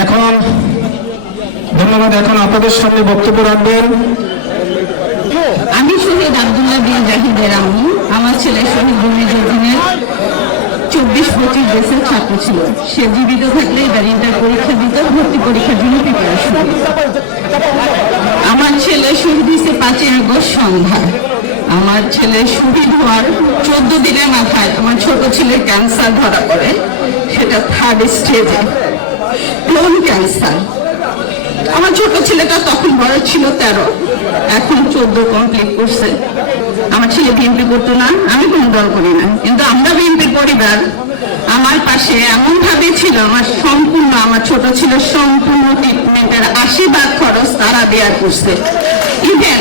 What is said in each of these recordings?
এখন ধন্যবাদ। এখন আপনাদের সামনে বক্তব্য রাখবেন আমি শহীদ আব্দুল্লাহ বিন জাহিদের আম্মু। আমার ছেলে শহীদ বুনিজুদ্দিনের 24-25 দেশের ছাত্র ছিল। সে জীবিত থাকলে এবার ইন্টার পরীক্ষা দিত, ভর্তি পরীক্ষার জন্য প্রিপারেশন। আমার ছেলে শহীদ হয়েছে 5 আগস্ট সন্ধ্যায়। আমার ছেলে শহীদ হওয়ার 14 দিনের মাথায় আমার ছোট ছেলের ক্যান্সার ধরা পড়ে, সেটা 3rd স্টেজে, কোন ক্যান্সার। আমার ছোট ছেলেটা তখন বয়স ছিল 13, এখন 14 কমপ্লিট করছে। আমার ছেলে বিএনপি করতো না, আমি কোনো দল করি না, কিন্তু আমরা বিএনপির পরিবার। আমার পাশে এমন ভাবে ছিল, আমার সম্পূর্ণ, আমার ছোট ছিল সম্পূর্ণ ট্রিটমেন্টের 80% খরচ তারা দেয়ার করছে। ইভেন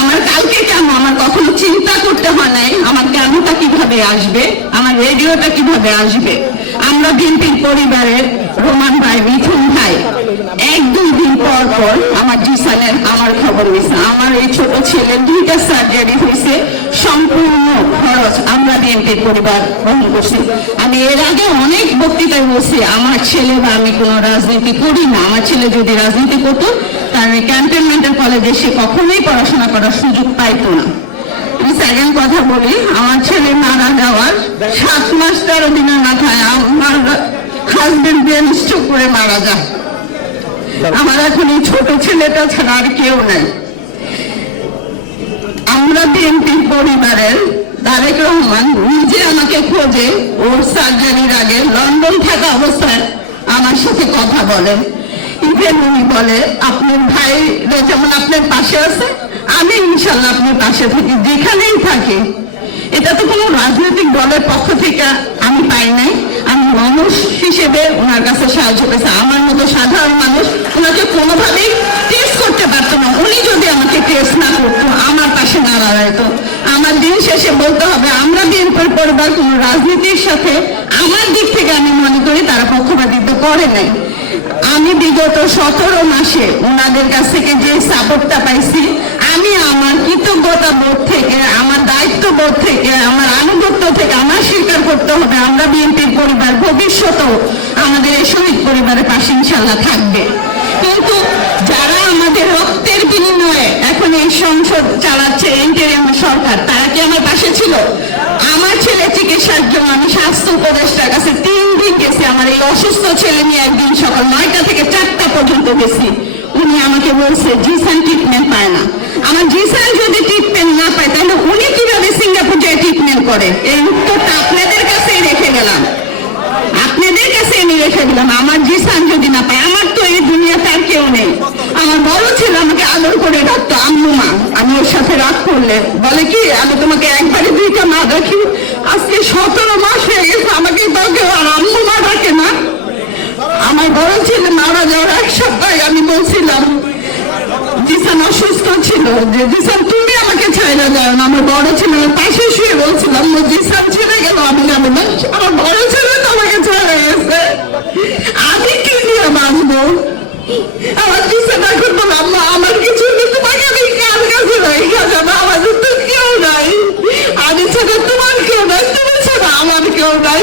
আমার কালকে কেন, আমার কখনো চিন্তা করতে হয় নাই আমার কেনটা কিভাবে আসবে, আমার রেডিওটা কিভাবে আসবে। আমরা বিএনপির পরিবারের রোমান ভাই, মিথুন ভাই 1-2 দিন পর পর আমার জিসানের আমার খবর নিয়েছে। আমার এই ছোট ছেলের 2টা সার্জারি হয়েছে, সম্পূর্ণ খরচ আমরা বিএনপির পরিবার বহন করছি। আমি এর আগে অনেক বক্তৃতায় বলছি আমার ছেলে বা আমি কোনো রাজনীতি করি না। আমার ছেলে যদি রাজনীতি করতো তাহলে ক্যান্টনমেন্টের কলেজে সে কখনোই পড়াশোনা করার সুযোগ পাইতো না। আমি সেকেন্ড কথা বলি, আমার ছেলে মারা যাওয়ার 7 মাস 13 দিনের মাথায় আমার হাজবেন্ড ব্রেন স্ট্রোক করে মারা যায়। আমার এখন এই ছোট ছেলেটা ছাড়া আর কেউ নাই। আমরা বিএনপির পরিবারের তারেক রহমান নিজে আমাকে খোঁজে, ওর সার্জারির আগে লন্ডন থাকা অবস্থায় আমার সাথে কথা বলেন। ইভেন উনি বলে আপনার ভাইরা যেমন আপনার পাশে আছে, আমি ইনশাল্লাহ আপনার পাশে থাকি, যেখানেই থাকি। এটা তো কোনো রাজনৈতিক দলের পক্ষ থেকে আমি পাই নাই, আমি মানুষ হিসেবে ওনার কাছে সাহায্য পেয়েছি। আমার মতো সাধারণ মানুষ ওনাকে কোনোভাবেই টেস্ট করতে পারতো না। উনি যদি আমাকে টেস্ট না করতো, আমার পাশে না দাঁড়াইতো, আমার দিন শেষে বলতে হবে আমরা বিএনপির পরিবার কোনো রাজনীতির সাথে, আমার দিক থেকে আমি মনে করি তারা পক্ষপাতিত্ব করে নাই। আমি বিগত 17 মাসে ওনাদের কাছ থেকে যে সাপোর্টটা পাইছি, আমি আমার কৃতজ্ঞতা বোধ থেকে, আমার দায়িত্ব বোধ থেকে, আমার আনুগত্য থেকে আমার স্বীকার করতে হবে আমরা বিএনপির পরিবার ভবিষ্যতেও আমাদের এই শহীদ পরিবারের পাশে ইনশাল্লাহ থাকবে। কিন্তু যারা আমাদের রক্তের বিনিময়ে এখন এই সংসদ চালাচ্ছে ইন্টারিম সরকার, তারা কি আমার পাশে ছিল? আমার ছেলে চিকিৎসার জন্য আমি স্বাস্থ্য উপদেষ্টার কাছে 3 দিন গেছি। আমার এই অসুস্থ ছেলে নিয়ে একদিন সকাল 9টা থেকে 4টা পর্যন্ত গেছি। উনি আমাকে বলছে জিসান ট্রিটমেন্ট পায় না। আমার জিসান যদি ট্রিটমেন্ট না পায় তাহলে উনি কিভাবে সিঙ্গাপুর যায় ট্রিটমেন্ট করে? এই উত্তরটা আপনাদের কাছেই রেখে গেলাম, আপনাদের কাছে আমি রেখে দিলাম। আমার জিসান যদি না পায়, আমার তো এই দুনিয়াতে আর কেউ নেই। আমার বড় ছেলে আমাকে আদর করে ডাকতো আম্মু মা। আমি ওর সাথে রাগ করলে বলে কি আমি তোমাকে একবারে 2টা মা রাখি। আজকে 17 মাস হয়ে গেছে, আমাকে তো কেউ আর আম্মু মা ডাকে না। আমার বড় ছেলে মারা যাওয়ার 1 সপ্তাহে আমি বলছিলাম, জিসান অসুস্থ ছিল, যে জিসান তুমি আমাকে ছেড়ে যাও না। আমার বড় ছেলের পাশে শুয়ে বলছিলাম জিসান ছেড়ে গেল, আমি যাবো না। আমার বড় ছেলে তো আমাকে ছেড়ে গেছে, আমি কি দিয়ে বাঁচবো? আমার জিসান এখন বলে আম্মা আমার কিছু নেই, তোমাকে আমি কার কাছে রেখে যাবো? আমাদের তো কেউ নাই, আমি ছাড়া তোমার কেউ নাই, তুমি ছাড়া আমার কেউ নাই।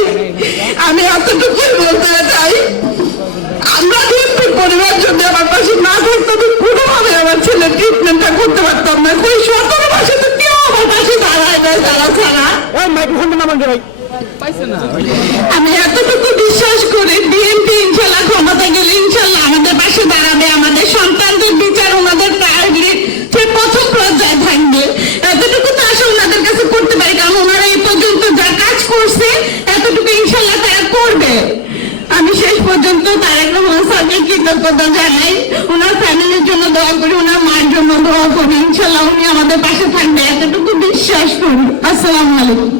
আমি এতটুকুই বলতে চাই, আমরা বিএনপির পরিবার যদি আমার পাশে না থাকতো আমি কোনোভাবে আমার ছেলের ট্রিটমেন্টটা করতে পারতাম না। ওই 17 মাসে তো কেউ আমার পাশে দাঁড়ায় না তারা ছাড়া। আমি এতটুকু বিশ্বাস করি বিএনপি ইনশাল্লাহ ক্ষমতা গেলে ইনশাল্লাহ আমাদের পাশে দাঁড়াবে, আমাদের সন্তানদের বিচার ওনাদের প্রায়োরিটি প্রথম পর্যায়ে থাকবে। এতটুকু তো আসলে ওনাদের কাছে করতে পারি, কারণ ওনারা এই পর্যন্ত যা কাজ করছে এতটুকু ইনশাল্লাহ তারা করবে। আমি শেষ পর্যন্ত তারেক রহমান স্যারকে কৃতজ্ঞতা জানাই, ওনার ফ্যামিলির জন্য দোয়া করি, ওনার মায়ের জন্য দোয়া করি, ইনশাল্লাহ উনি আমাদের পাশে থাকবে, এতটুকু বিশ্বাস করি। আসসালামু আলাইকুম।